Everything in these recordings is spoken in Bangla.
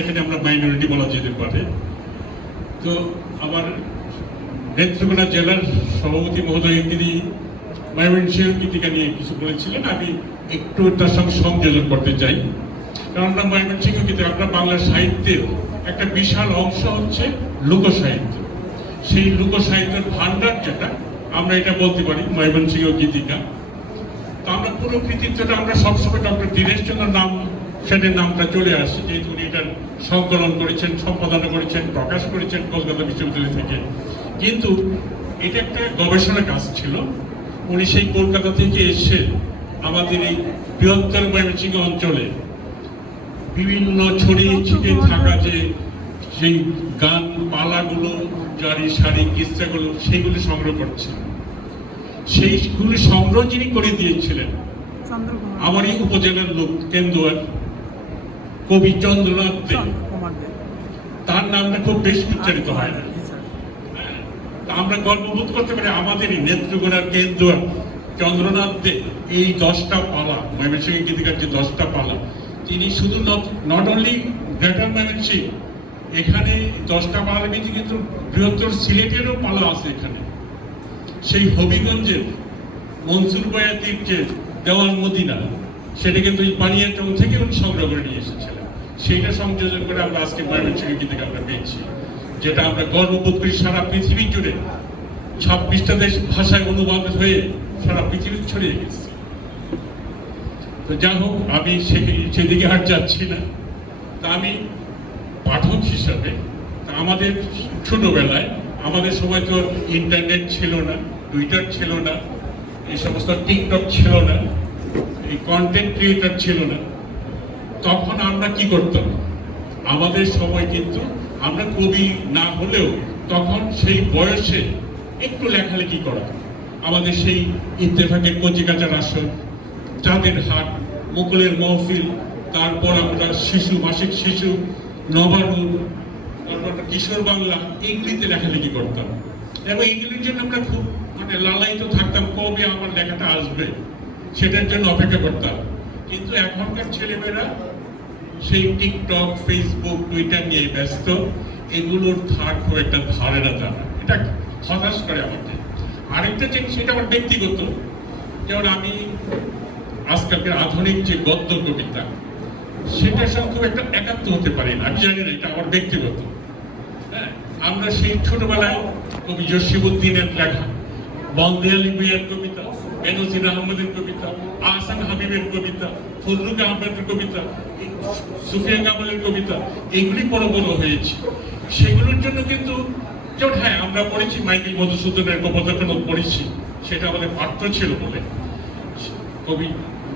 এখানে আমরা মাইনরিটি বলা যেতে পারে। তো আমার নেত্রকোনা জেলার সভাপতি মহোদয় তিনি ময়মনসিংহ গীতিকা নিয়ে কিছু বলেছিলেন। আমি একটু তার সঙ্গে সংযোজন করতে চাই। কারণ আমরা ময়মনসিংহ গীতে আমরা বাংলা সাহিত্যের একটা বিশাল অংশ হচ্ছে লোকসাহিত্য। সেই লোকসাহিত্যের ভান্ডার যেটা, আমরা এটা বলতে পারি ময়মনসিংহ গীতিকা তো আমরা পুরো কৃতিত্বটা আমরা সবসময় ডক্টর দীনেশ চন্দ্র নাম সেটার নামটা চলে আসছে যেহেতু উনি এটার সংকলন করেছেন সম্পাদনা করেছেন প্রকাশ করেছেন কলকাতা বিশ্ববিদ্যালয় থেকে। কিন্তু এটা একটা গবেষণা কাজ ছিল। উনি সেই কলকাতা থেকে এসে আমাদের এই বৃহত্তর ময়মনসিংহ অঞ্চলে বিভিন্ন ছড়িয়ে ছিটিয়ে থাকা যে সেই গান পালাগুলো জারি সারি কিস্সাগুলো সেইগুলি সংগ্রহ করছে। সেইগুলি সংগ্রহ যিনি করে দিয়েছিলেন আমার এই উপজেলার লোক কেন্দুয়ার কবি চন্দ্রনাথ দেব। তার নামটা খুব বেশি উচ্চারিত হয় না। আমরা গর্ববোধ করতে পারি আমাদের এই নেত্রকোনার কেন্দুয়ার চন্দ্রনাথ দেব এই দশটা পালা ময়মনসিংহ গীতিকার যে দশটা পালা তিনি শুধু নট অনলি গ্রেটার ময়মনসিংহ এখানে দশটা পালার ভিত্তি কিন্তু বৃহত্তর সিলেটেরও পালা আছে এখানে। সেই হবিগঞ্জের মনসুর বয়াতির যে দেওয়ান মদিনা সেটা কিন্তু এই পানিয়াটং থেকে উনি সংগ্রহ করে নিয়ে এসেছিলেন সেইটা সংযোজন করে আমরা আজকে ময়মনসিংহ গীতিকা আমরা পেয়েছি, যেটা আমরা গর্ববোধ করি সারা পৃথিবী জুড়ে। ছাব্বিশটা দেশ ভাষায় অনুবাদ হয়ে সারা পৃথিবী ছড়িয়ে গেছে। তো যা হোক, আমি সেদিকে আর যাচ্ছি না। তা আমি পাঠক হিসাবে আমাদের ছোটবেলায়, আমাদের সময় তো ইন্টারনেট ছিল না, টুইটার ছিল না, এই সমস্ত টিকটক ছিল না, এই কন্টেন্ট ক্রিয়েটার ছিল না। তখন আমরা কি করতাম? আমাদের সময় কিন্তু আমরা কবি না হলেও তখন সেই বয়সে একটু লেখালেখি করা। আমাদের সেই ইত্তেফাকের কচিকাচার আসর চাঁদের হাট, মুকুলের মহফিল, তারপর আমরা শিশু, মাসিক শিশু নবানুর তারপর কিশোর বাংলা, এগুলিতে লেখালেখি করতাম। এবং এগুলির জন্য আমরা খুব মানে লালায়িত থাকতাম কবে আমার লেখাটা আসবে, সেটার জন্য অপেক্ষা করতাম। কিন্তু এখনকার ছেলেমেয়েরা সেই টিকটক, ফেসবুক, টুইটার নিয়ে ব্যস্ত। এগুলোর ধার খুব একটা ধারে না তারা। এটা হতাশ করে আমাকে আরেকটা জিনিস, সেটা আমার ব্যক্তিগত। যেমন আমি আজকালকার আধুনিক যে গদ্য কবিতা, সেটার সঙ্গে খুব একটা একাত্ম হতে পারি না। আমি জানি না, এটা আমার ব্যক্তিগত। হ্যাঁ আমরা সেই ছোটবেলায় কবি জসিমুদ্দিনের লেখা বন্দেয়ালি মিয়ার কবিতা, বেনজির আহমদের কবিতা হাবিবের কবিতা ফজলুক আহমেদের কবিতা, সুফিয়া কামালের কবিতা এগুলি বড় বড় হয়েছে। সেগুলোর জন্য কিন্তু যেমন হ্যাঁ আমরা পড়েছি মাইকেল মধুসূদনের গোপদকন পড়েছি, সেটা আমাদের পাঠ্য ছিল বলে। কবি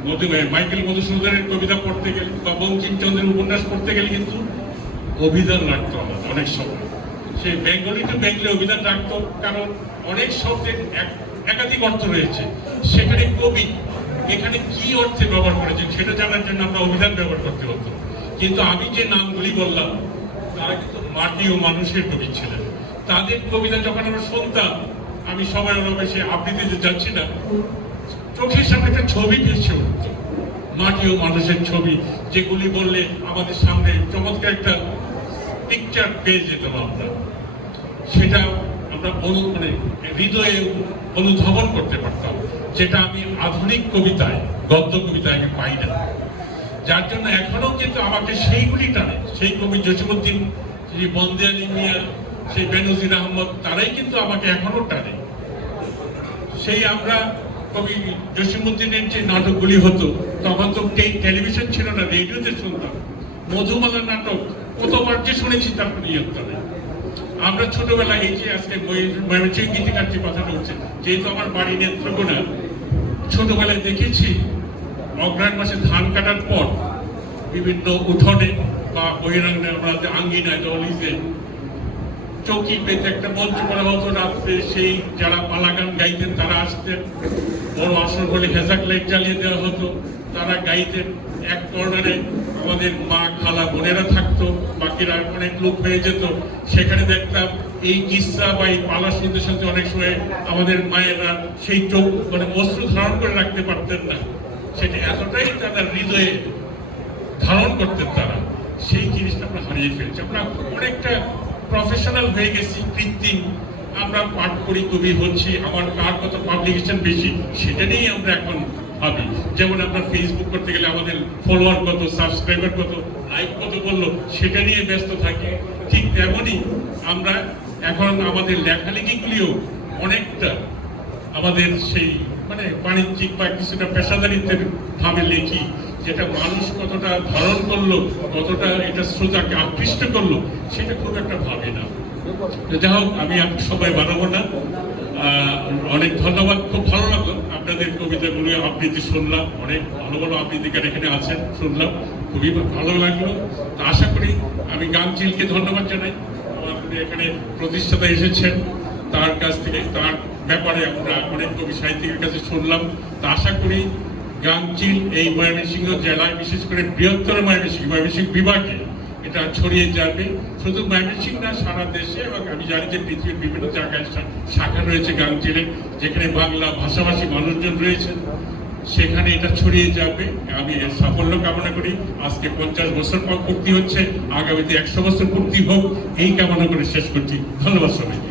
মধু মাইকেল মধুসূদনের কবিতা পড়তে গেলে বা বঙ্কিমচন্দ্রের উপন্যাস পড়তে গেলে কিন্তু অভিধান রাখতো আমাদের অনেক সময়। সে বেঙ্গলি টু বেঙ্গলি অভিধান রাখতো, কারণ অনেক শব্দের এক- একাধিক অর্থ রয়েছে। সেখানে কবি এখানে কি অর্থে ব্যবহার করেছেন সেটা জানার জন্য আমরা অভিধান ব্যবহার করতে হতো। কিন্তু আমি যে নামগুলি বললাম, তারা কিন্তু মাটি ও মানুষের কবি ছিলেন। তাদের কবিতা যখন আমরা শুনতাম, আমি সময় বেশি আবৃত্তিতে যাচ্ছি না, চোখের সামনে একটা ছবি ভেসে উঠত। মাটি ও মানুষের ছবি, যেগুলি বললে আমাদের সামনে চমৎকার একটা পিকচার পেয়ে যেতাম আমরা। সেটা আমরা অনু মানে হৃদয়ে অনুধাবন করতে পারতাম। যেটা আমি আধুনিক কবিতায়, গদ্য কবিতায় আমি পাই না। যার জন্য এখনও কিন্তু আমাকে সেইগুলি টানে। সেই কবি জসিমুদ্দিন সেই বন্দে আলী মিয়া সেই বেনজির আহমদ, তারাই কিন্তু আমাকে এখনও টানে। সেই আমরা কবি জসিমুদ্দিনের যে নাটকগুলি হতো, তখন তো টেলিভিশন ছিল না, রেডিওতে শুনতাম। মধুমালা নাটক, কতবার যে শুনেছি তার নেই আমরা ছোটবেলায় এই যে আজকে গীতিকার যে কথাটা হচ্ছে, যেহেতু আমার বাড়ি নেত্রকোনা ছোটবেলায় দেখেছি অগ্রহায়ণ মাসে ধান কাটার পর বিভিন্ন উঠোনে বা বহিরাঙ্গে আমরা আঙ্গিনায় দলিতে চৌকি পেতে একটা মঞ্চ করা হতো, রাত্রে সেই যারা পালা গান গাইতেন তারা আসতেন। বড় আসর বলে হেজাক লাইট জ্বালিয়ে দেওয়া হতো, তারা গাইতেন এক কর্নারে আমাদের মা খালা বোনেরা থাকতো, বাকিরা অনেক লোক হয়ে যেত। সেখানে দেখতাম এই কিসা বা এই পালা শুনতে শুনতে অনেক সময় আমাদের মায়েরা সেই চোখ মানে অস্ত্র ধারণ করে রাখতে পারতেন না। সেটা এতটাই তাদের হৃদয়ে ধারণ করতেন তারা। সেই জিনিসটা আমরা হারিয়ে ফেলছি। আমরা অনেকটা প্রফেশনাল হয়ে গেছি, কৃত্রিম। আমরা পাঠ করি কবি হচ্ছি আমার কার কত পাবলিকেশন বেশি, সেটা নিয়েই আমরা এখন ভাবি। যেমন আমরা ফেসবুক করতে গেলে আমাদের ফলোয়ার কত সাবস্ক্রাইবার কত লাইক কত বলল, সেটা নিয়ে ব্যস্ত থাকি। ঠিক তেমনই আমরা এখন আমাদের লেখালেখিগুলিও অনেকটা আমাদের সেই মানে বাণিজ্যিক বা কিছুটা পেশাদারিত্বের ভাবে লেখি, যেটা মানুষ কতটা ধারণ করল, কতটা এটা শ্রোতাকে আকৃষ্ট করল, সেটা খুব একটা ভাবে না। যাই হোক, আমি সময় বাড়াবো না। অনেক ধন্যবাদ, খুব ভালো লাগল আপনাদের কবিতাগুলো। আবৃত্তি শুনলাম, অনেক ভালো ভালো আবৃত্তিকার এখানে আছেন, শুনলাম, খুবই ভালো লাগল। তা আশা করি আমি গাংচিলকে ধন্যবাদ জানাই। আমাদের এখানে প্রতিষ্ঠাতা এসেছেন, তার কাছ থেকে, তার ব্যাপারে আমরা অনেক কবি সাহিত্যিকের কাছে শুনলাম। তা আশা করি গাংচিল এই ময়মনসিংহ জেলায়, বিশেষ করে বৃহত্তর ময়মনসিংহ ময়মনসিংহ বিভাগে এটা ছড়িয়ে যাবে। শুধু ময়মনসিংহ না, সারা দেশে, এবং আমি জানি যে পৃথিবীর বিভিন্ন জায়গায় শাখা রয়েছে গাংচিলে যেখানে বাংলা ভাষাভাষী মানুষজন রয়েছে সেখানে এটা ছড়িয়ে যাবে। আমি এর সাফল্য কামনা করি। আজকে পঞ্চাশ বছর পর পূর্তি হচ্ছে। আগামীতে একশো বছর পূর্তি হোক। এই কামনা করে শেষ করছি। ধন্যবাদ সবাই